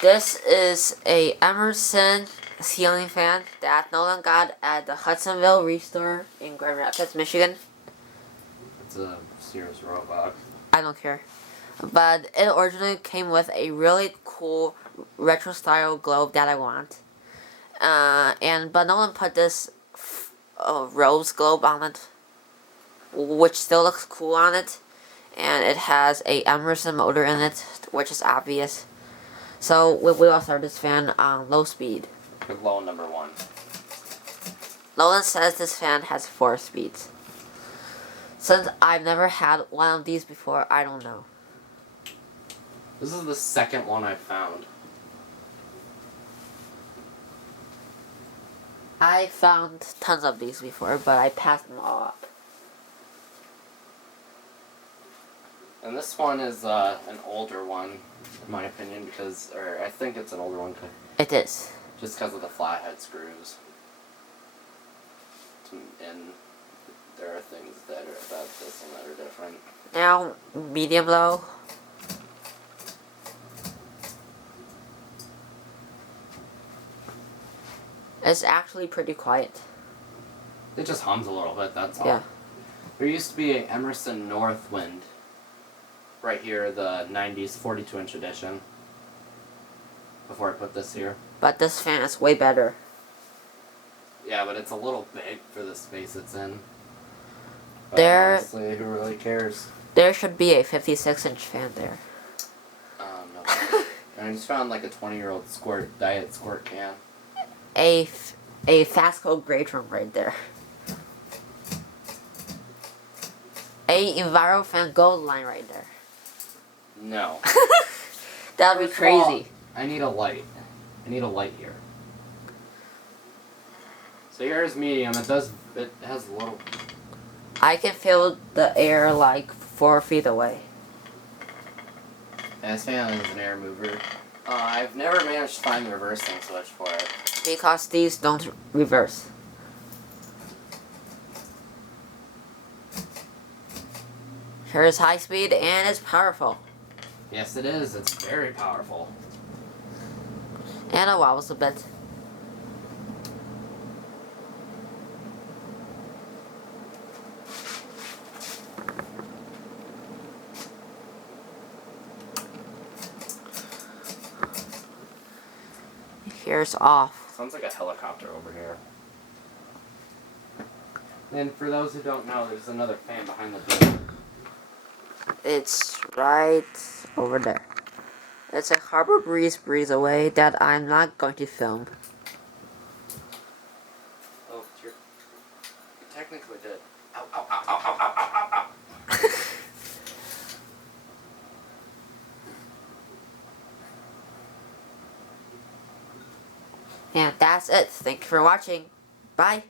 This is a Emerson ceiling fan that Nolan got at the Hudsonville Restore in Grand Rapids, Michigan. It's a Sears robot. I don't care. But it originally came with a really cool retro style globe that I want. But Nolan put this rose globe on it, which still looks cool on it. And it has a Emerson motor in it, which is obvious. So we will start this fan on low speed. With low number 1. Nolan says this fan has 4 speeds. Since I've never had one of these before, I don't know. This is the second one I found. I found tons of these before, but I passed them all up. And this one is an older one, in my opinion, or I think it's an older one. It is. Just because of the flathead screws. And there are things about this one that are different. Now, medium low. It's actually pretty quiet. It just hums a little bit, that's all. Yeah. There used to be an Emerson Northwind. Right here, the 90s 42-inch edition. Before I put this here. But this fan is way better. Yeah, but it's a little big for the space it's in. But There, honestly, who really cares? there should be a 56-inch fan there. No. And I just found like a 20-year-old diet squirt can. A Fasco great room right there. A EnviroFan Gold line right there. No. That would be crazy. I need a light. I need a light here. So here's medium. It has a little. I can feel the air like 4 feet away. And this fan is an air mover. I've never managed to find the reversing switch for it. Because these don't reverse. Here's high speed and it's powerful. Yes, it is. It's very powerful. And it wobbles a bit. Here's off. Sounds like a helicopter over here. And for those who don't know, there's another fan behind the door. It's right over there. It's a Harbor breeze away that I'm not going to film. Oh, you technically did. Ow, ow, ow, ow, ow, ow, ow, ow, ow. And that's it. Thank you for watching. Bye.